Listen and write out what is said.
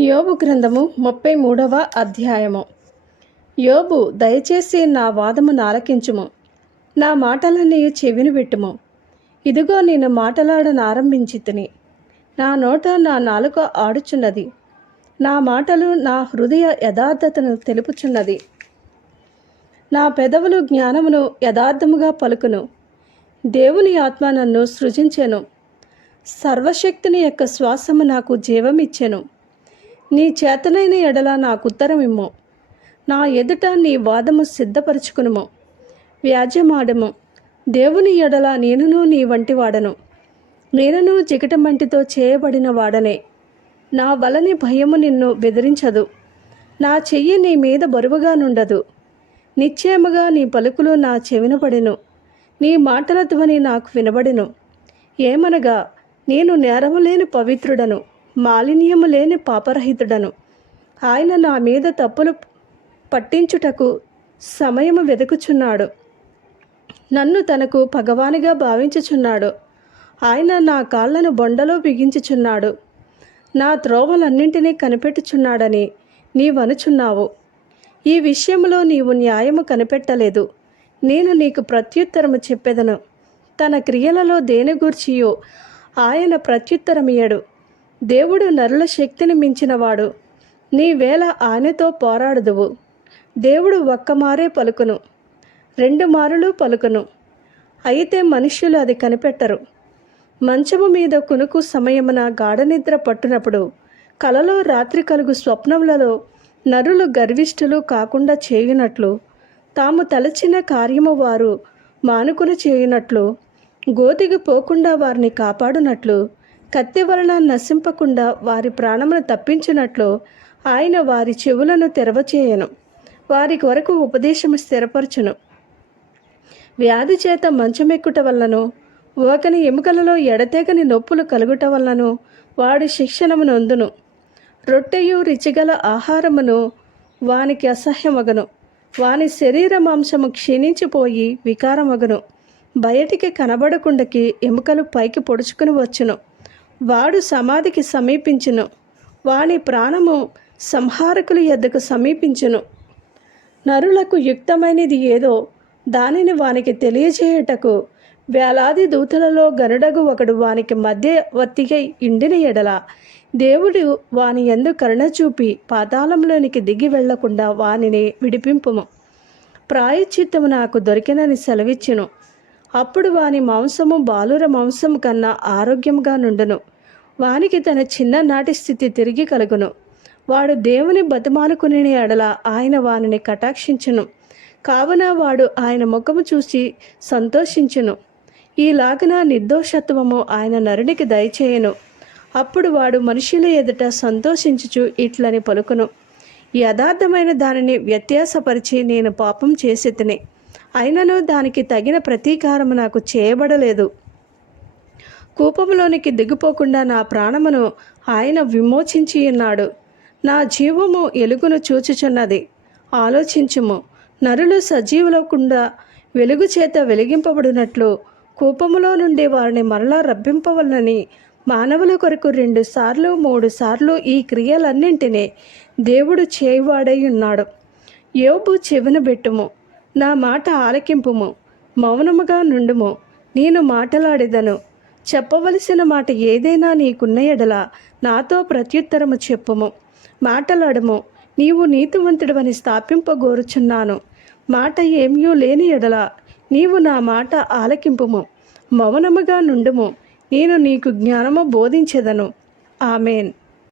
యోబు గ్రంథము ముప్పై మూడవ అధ్యాయము. యోబు దయచేసి నా వాదము నాలకించుము. నా మాటలన్నీ చెవిని పెట్టుము ఇదిగో నేను మాటలాడనారంభించి తిని. నా నోట నా నాలుక ఆడుచున్నది. నా మాటలు నా హృదయ యథార్థతను తెలుపుచున్నది. నా పెదవులు జ్ఞానమును యథార్థముగా పలుకును. దేవుని ఆత్మ నన్ను సృజించెను. సర్వశక్తిని యొక్క శ్వాసము నాకు జీవమిచ్చెను. నీ చేతనైన ఎడల నాకు ఉత్తరమిమ్ము. నా ఎదుట నీ వాదము సిద్ధపరచుకునుము. వ్యాజ్యమాడము. దేవుని ఎడల నేనును నీ వంటి వాడను. నేనును జిగటమంటితో చేయబడిన వాడనే. నా వలని భయము నిన్ను బెదిరించదు. నా చెయ్యి నీ మీద బరువుగా నుండదు. నిశ్చయముగా నీ పలుకులు నా చెవినపడెను నీ మాటల ధ్వని నాకు వినబడెను. ఏమనగా నేను నేరము లేని పవిత్రుడను. మాలిన్యము లేని పాపరహితుడను. ఆయన నా మీద తప్పులు పట్టించుటకు సమయము వెతుకుచున్నాడు నన్ను తనకు పగవానిగా భావించుచున్నాడు. ఆయన నా కాళ్ళను బొండలో బిగించుచున్నాడు. నా త్రోవలన్నింటినీ కనిపెట్టుచున్నాడని నీవనుచున్నావు. ఈ విషయంలో నీవు న్యాయము కనిపెట్టలేదు. నేను నీకు ప్రత్యుత్తరము చెప్పెదను. తన క్రియలలో దేని గూర్చియో ఆయన ప్రత్యుత్తరమియడు. దేవుడు నరుల శక్తిని మించినవాడు. నీ వేళ ఆయనతో పోరాడదువు. దేవుడు ఒక్కమారే పలుకును. రెండు మారులు పలుకును. అయితే మనుష్యులు అది కనిపెట్టరు. మంచము మీద కునుకు సమయమున గాఢనిద్ర పట్టునప్పుడు కలలో రాత్రి కలుగు స్వప్నములలో నరులు గర్విష్ఠులు కాకుండా చేయునట్లు తాము తలచిన కార్యము వారు మానుకుని చేయునట్లు గోతికి పోకుండా వారిని కాపాడునట్లు కత్తి వలన నశింపకుండా వారి ప్రాణమును తప్పించినట్లు ఆయన వారి చెవులను తెరవచేయను. వారి కొరకు ఉపదేశము స్థిరపరచును. వ్యాధి చేత మంచమెక్కుట వల్లను ఒకని ఎముకలలో ఎడతెగని నొప్పులు కలుగుట వల్లను వాడి శిక్షణము నొందును. రొట్టెయు రుచిగల ఆహారమును వానికి అసహ్యమగను. వాని శరీర మాంసము క్షీణించిపోయి వికారమగను. బయటికి కనబడకుండకి ఎముకలు పైకి పొడుచుకుని వచ్చును. వాడు సమాధికి సమీపించును. వాని ప్రాణము సంహారకుల ఎద్దకు సమీపించును. నరులకు యుక్తమైనది ఏదో దానిని వానికి తెలియజేయుటకు వేలాది దూతలలో గనుడగు ఒకడు వానికి మధ్యవర్తిగా ఇండిన ఎడల. దేవుడు వాని ఎందు కరుణ చూపి పాతాళంలోనికి దిగి వెళ్ళకుండా వానిని విడిపింపుము. ప్రాయశ్చిత్తము నాకు దొరికినని సెలవిచ్చును. అప్పుడు వాని మాంసము బాలుర మాంసం కన్నా ఆరోగ్యంగా నుండును. వానికి తన చిన్ననాటి స్థితి తిరిగి కలుగును. వాడు దేవుని బతిమాలుకుని ఎడల ఆయన వానిని కటాక్షించును. కావున వాడు ఆయన ముఖము చూసి సంతోషించును. ఈలాగన నిర్దోషత్వము ఆయన నరునికి దయచేయను. అప్పుడు వాడు మనుషుల ఎదుట సంతోషించుచు ఇట్లని పలుకును. యథార్థమైన దానిని వ్యత్యాసపరిచి నేను పాపం చేసి అయినను దానికి తగిన ప్రతీకారం నాకు చేయబడలేదు. కూపంలోనికి దిగిపోకుండా నా ప్రాణమును ఆయన విమోచించి ఉన్నాడు. నా జీవము ఎలుగును చూచుచున్నది. ఆలోచించుము నరులు సజీవులకుండా వెలుగు చేత వెలిగింపబడినట్లు కూపములో నుండి వారిని మరలా రప్పింపవలనని మానవుల కొరకు రెండు సార్లు మూడు సార్లు ఈ క్రియలన్నింటినీ దేవుడు చేయువాడై ఉన్నాడు. యోబు చెవిన పెట్టుము నా మాట ఆలకింపుము మౌనముగా నుండుము. నేను మాటలాడేదను. చెప్పవలసిన మాట ఏదైనా నీకున్న ఎడల నాతో ప్రత్యుత్తరము చెప్పుము. మాటలాడము నీవు నీతివంతుడవని స్థాపింపగోరుచున్నాను. మాట ఏమీ లేని ఎడల నీవు నా మాట ఆలకింపుము మౌనముగా నుండుము. నేను నీకు జ్ఞానము బోధించెదను. ఆమెన్.